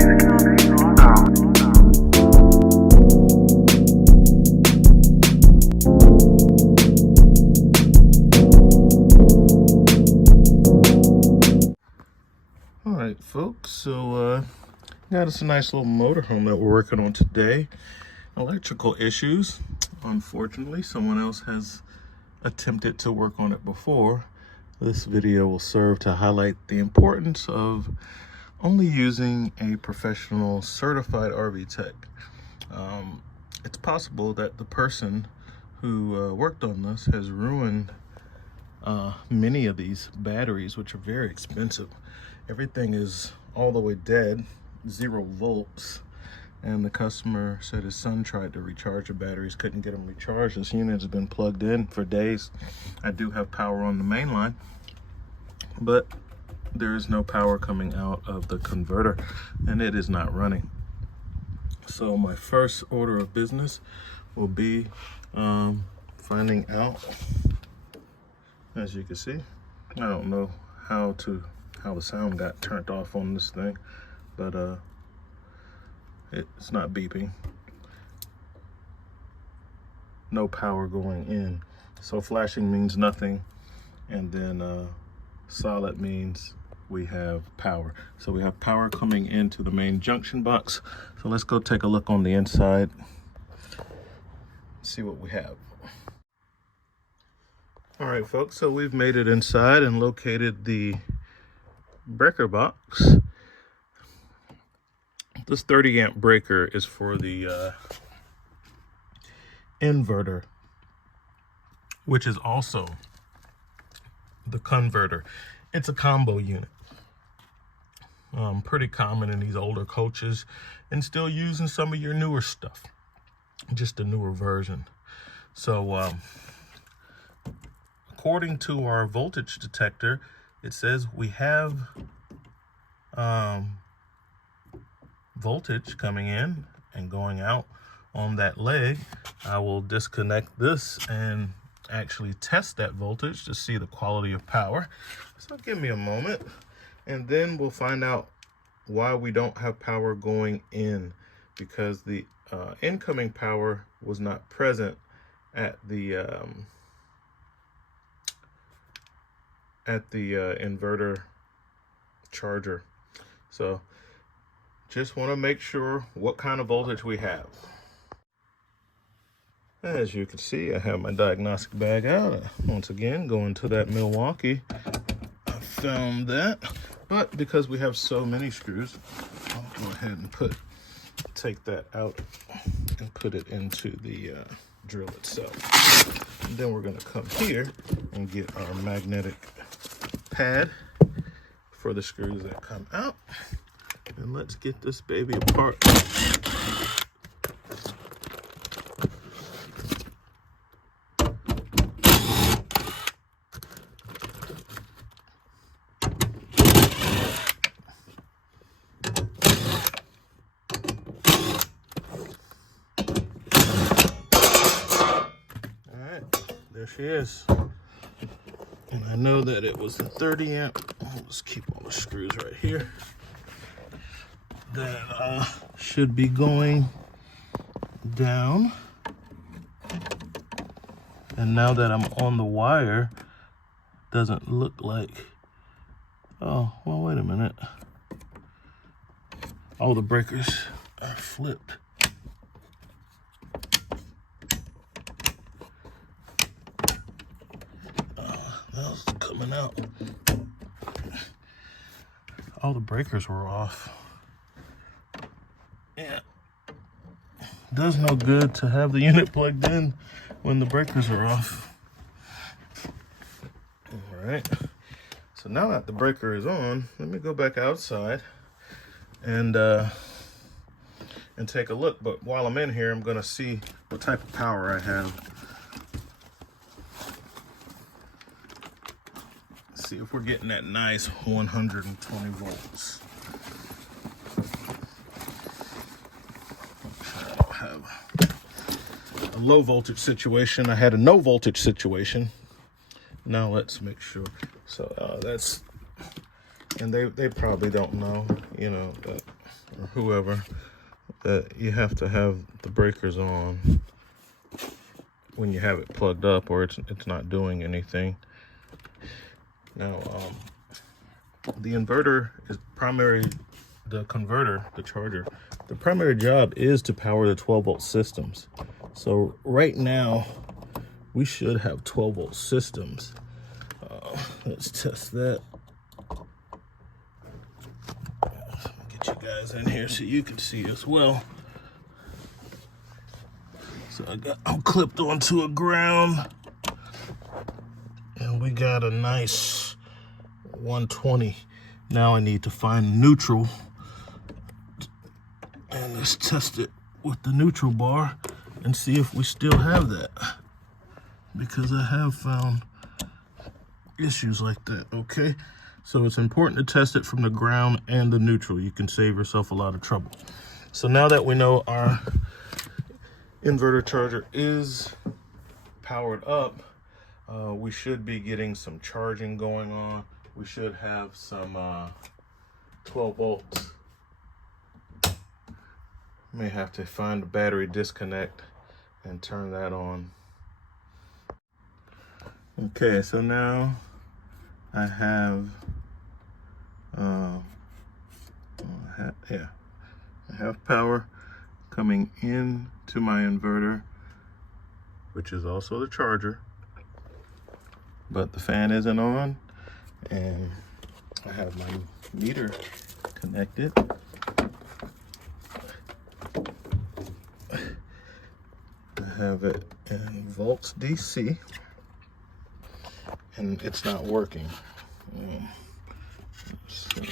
All right, folks, so got us a nice little motorhome that we're working on today. Electrical issues. Unfortunately, someone else has attempted to work on it before. This video will serve to highlight the importance of only using a professional certified RV tech. It's possible that the person who worked on this has ruined many of these batteries, which are very expensive. Everything is all the way dead, 0 volts, and the customer said his son tried to recharge the batteries, couldn't get them recharged. This unit has been plugged in for days. I do have power on the main line, but there is no power coming out of the converter, and it is not running. So my first order of business will be finding out. As you can see, I don't know how the sound got turned off on this thing, but it's not beeping. No power going in. So flashing means nothing, and then solid means we have power. So we have power coming into the main junction box. So let's go take a look on the inside, see what we have. All right, folks, so we've made it inside and located the breaker box. This 30 amp breaker is for the inverter, which is also the converter. It's a combo unit. Pretty common in these older coaches and still used in some of your newer stuff, just a newer version. So according to our voltage detector, it says we have voltage coming in and going out on that leg. I will disconnect this and actually test that voltage to see the quality of power. So give me a moment, and then we'll find out why we don't have power going in, because the incoming power was not present at the inverter charger. So just want to make sure what kind of voltage we have. As you can see, I have my diagnostic bag out. Once again, going to that Milwaukee. I found that, but because we have so many screws, I'll go ahead and take that out and put it into the drill itself. And then we're going to come here and get our magnetic pad for the screws that come out, and let's get this baby apart. All right, there she is. And I know that it was the 30 amp. Let's keep all the screws right here. That should be going down. And now that I'm on the wire, doesn't look like, oh, well, wait a minute. All the breakers are flipped. That was coming out. All the breakers were off. Yeah. Does no good to have the unit plugged in when the breakers are off. All right. So now that the breaker is on, let me go back outside and take a look. But while I'm in here, I'm gonna see what type of power I have. See if we're getting that nice 120 volts. I don't have a low voltage situation. I had a no voltage situation. Now let's make sure. So that's, and they probably don't know, you know, that, or whoever that you have to have the breakers on when you have it plugged up, or it's not doing anything. Now, the inverter is the converter, the charger, the primary job is to power the 12-volt systems. So right now, we should have 12-volt systems. Let's test that. Get you guys in here so you can see as well. So I'm clipped onto a ground, and we got a nice 120. Now I need to find neutral, and let's test it with the neutral bar and see if we still have that, because I have found issues like that. Okay, so it's important to test it from the ground and the neutral. You can save yourself a lot of trouble. So now that we know our inverter charger is powered up, we should be getting some charging going on. We should have some 12 volts. May have to find the battery disconnect and turn that on. Okay, so now I have I have power coming in to my inverter, which is also the charger, but the fan isn't on, and I have my meter connected. I have it in volts DC, and it's not working. So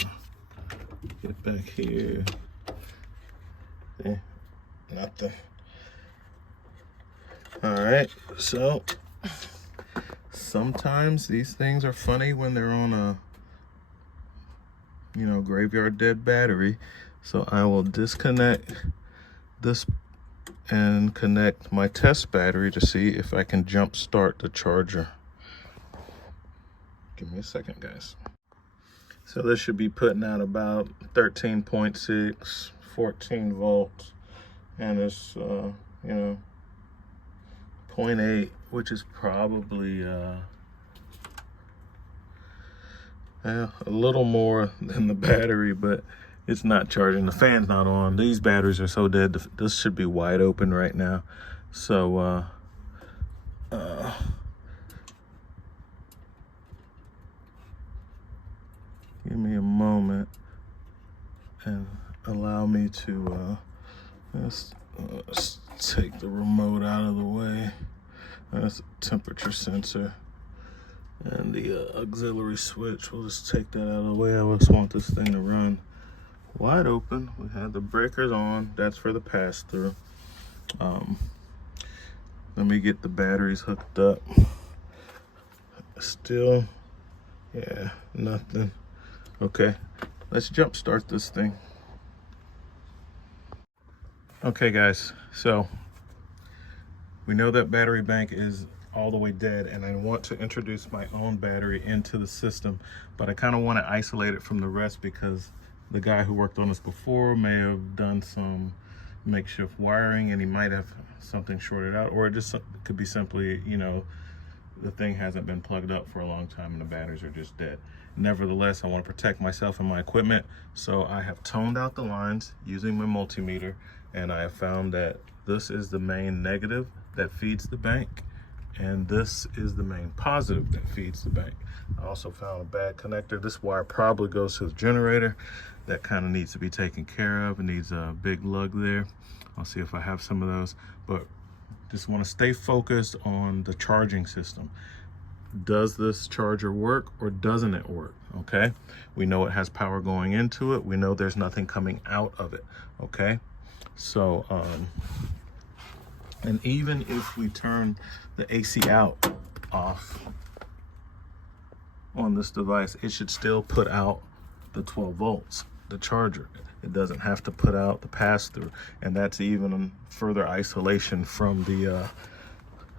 get back here. Nothing. All right, so sometimes these things are funny when they're on a graveyard dead battery. So I will disconnect this and connect my test battery to see if I can jump start the charger. Give me a second, guys. So this should be putting out about 13.6, 14 volts, and it's 0.8, which is probably a little more than the battery, but it's not charging. The fan's not on. These batteries are so dead. This should be wide open right now. So give me a moment and allow me to let's take the remote out of the way. That's a temperature sensor, and the auxiliary switch. We'll just take that out of the way. I just want this thing to run wide open. We have the breakers on. That's for the pass-through. Let me get the batteries hooked up. Still, yeah, nothing. Okay, let's jump start this thing. Okay, guys, so we know that battery bank is all the way dead, and I want to introduce my own battery into the system, but I kind of want to isolate it from the rest because the guy who worked on this before may have done some makeshift wiring, and he might have something shorted out, or it just could be simply, the thing hasn't been plugged up for a long time and the batteries are just dead. Nevertheless, I want to protect myself and my equipment, so I have toned out the lines using my multimeter, and I have found that this is the main negative that feeds the bank, and this is the main positive that feeds the bank. I also found a bad connector. This wire probably goes to the generator. That kind of needs to be taken care of. It needs a big lug there. I'll see if I have some of those, but just want to stay focused on the charging system. Does this charger work or doesn't it work? Okay, we know it has power going into it. We know there's nothing coming out of it. Okay, so and even if we turn the AC out off on this device, it should still put out the 12 volts, the charger. It doesn't have to put out the pass-through, and that's even further isolation from the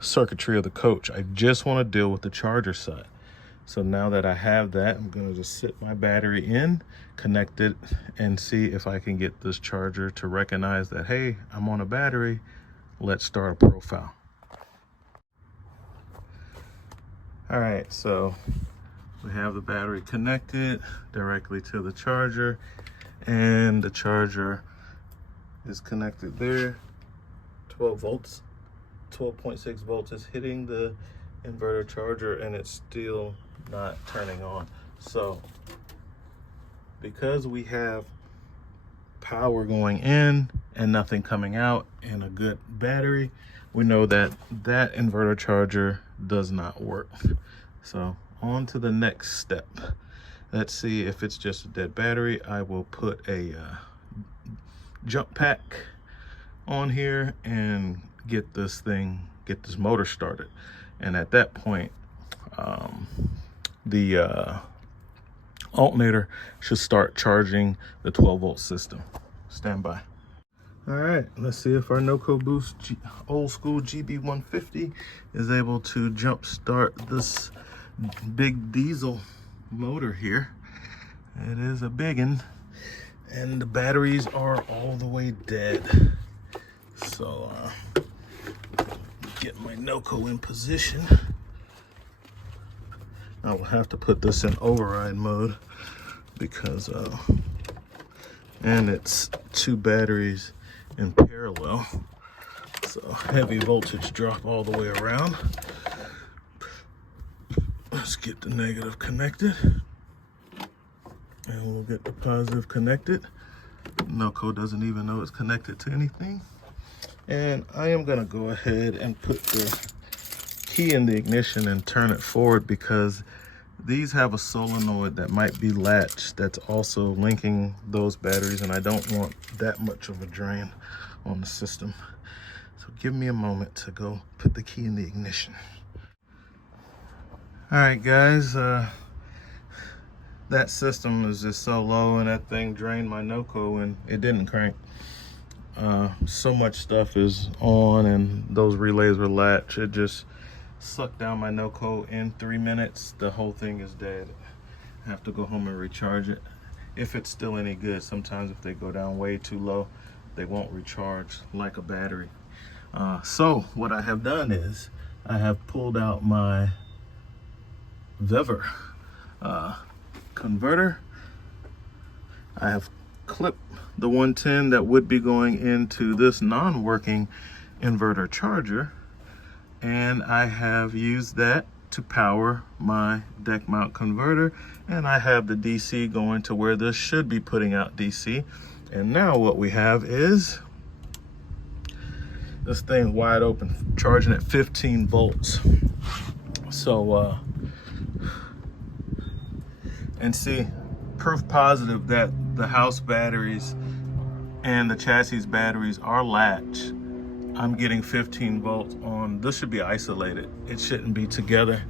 circuitry of the coach. I just want to deal with the charger side. So now that I have that, I'm gonna just sit my battery in, connect it, and see if I can get this charger to recognize that, hey, I'm on a battery, let's start a profile. All right, so we have the battery connected directly to the charger, and the charger is connected there. 12 volts, 12.6 volts is hitting the inverter charger, and it's still not turning on. So because we have power going in and nothing coming out and a good battery, we know that that inverter charger does not work. So on to the next step. Let's see if it's just a dead battery. I will put a jump pack on here and get this motor started. And at that point, the alternator should start charging the 12 volt system. Stand by. All right, let's see if our NoCo Boost old school GB150 is able to jump start this big diesel motor here. It is a big one, and the batteries are all the way dead. So get my NoCo in position. I will have to put this in override mode because and it's two batteries in parallel, so heavy voltage drop all the way around. Let's get the negative connected, and we'll get the positive connected. NoCo doesn't even know it's connected to anything. And I am gonna go ahead and put the key in the ignition and turn it forward, because these have a solenoid that might be latched that's also linking those batteries, and I don't want that much of a drain on the system. So give me a moment to go put the key in the ignition. All right, guys, that system is just so low, and that thing drained my NoCo and it didn't crank. So much stuff is on, and those relays were latched. It just sucked down my NoCo in 3 minutes. The whole thing is dead. I have to go home and recharge it, if it's still any good. Sometimes if they go down way too low, they won't recharge like a battery. So what I have done is I have pulled out my Vever converter. I have clipped the 110 that would be going into this non-working inverter charger, and I have used that to power my deck mount converter, and I have the DC going to where this should be putting out DC. And now what we have is this thing wide open, charging at 15 volts. So and see, proof positive that the house batteries and the chassis batteries are latched. I'm getting 15 volts on. This should be isolated. It shouldn't be together.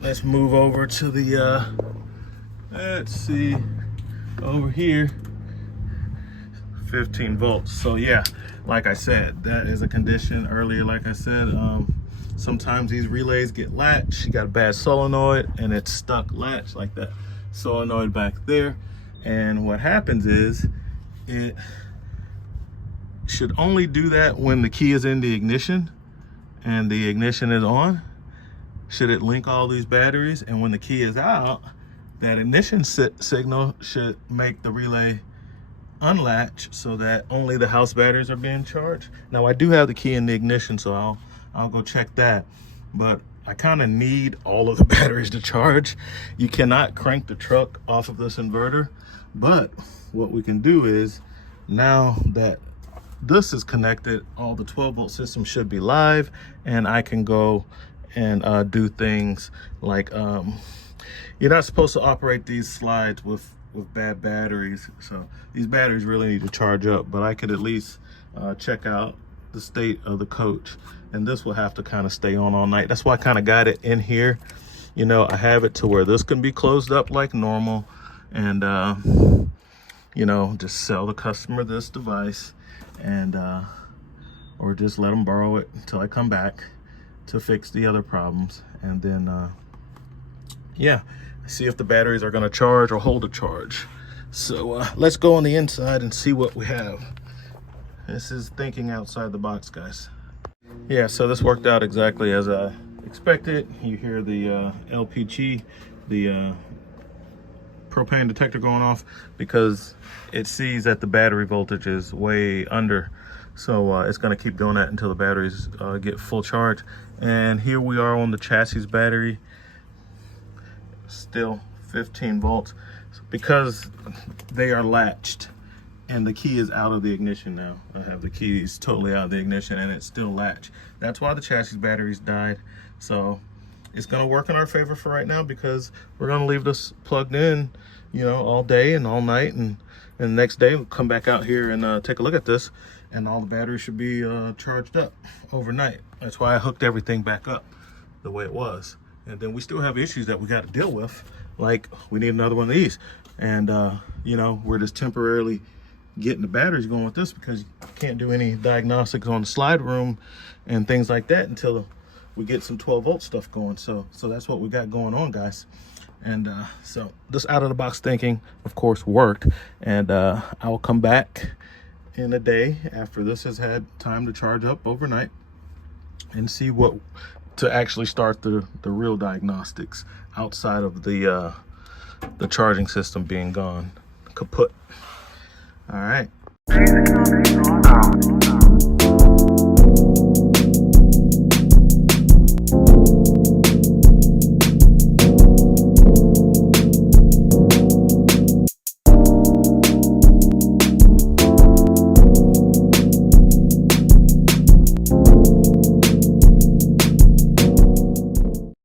Let's move over to the, let's see, over here, 15 volts. So yeah, like I said, that is a condition earlier. Like I said, sometimes these relays get latched. You got a bad solenoid and it's stuck latched like that solenoid back there. And what happens is it should only do that when the key is in the ignition and the ignition is on. Should it link all these batteries, and when the key is out, that ignition signal should make the relay unlatch so that only the house batteries are being charged. Now I do have the key in the ignition, so I'll go check that, but I kind of need all of the batteries to charge. You cannot crank the truck off of this inverter, but what we can do is, now that this is connected, all the 12 volt system should be live, and I can go and do things like, you're not supposed to operate these slides with bad batteries, so these batteries really need to charge up, but I could at least check out the state of the coach, and this will have to kind of stay on all night. That's why I kind of got it in here. You know, I have it to where this can be closed up like normal, and you know, just sell the customer this device, and or just let them borrow it until I come back to fix the other problems, and then yeah, see if the batteries are going to charge or hold a charge. So let's go on the inside and see what we have. This is thinking outside the box, guys. Yeah, so this worked out exactly as I expected. You hear the LPG, the propane detector going off, because it sees that the battery voltage is way under. So it's going to keep doing that until the batteries get full charge. And here we are on the chassis battery, still 15 volts, because they are latched and the key is out of the ignition now. I have the keys totally out of the ignition and it's still latched. That's why the chassis batteries died. So it's going to work in our favor for right now, because we're going to leave this plugged in, you know, all day and all night, and the next day we'll come back out here and take a look at this, and all the batteries should be charged up overnight. That's why I hooked everything back up the way it was. And then we still have issues that we got to deal with, like we need another one of these, and you know, we're just temporarily getting the batteries going with this, because you can't do any diagnostics on the slide room and things like that until we get some 12 volt stuff going. So that's what we got going on, guys. And so this out of the box thinking, of course, worked. And I'll come back in a day after this has had time to charge up overnight and see what to actually start the real diagnostics outside of the charging system being gone kaput. All right.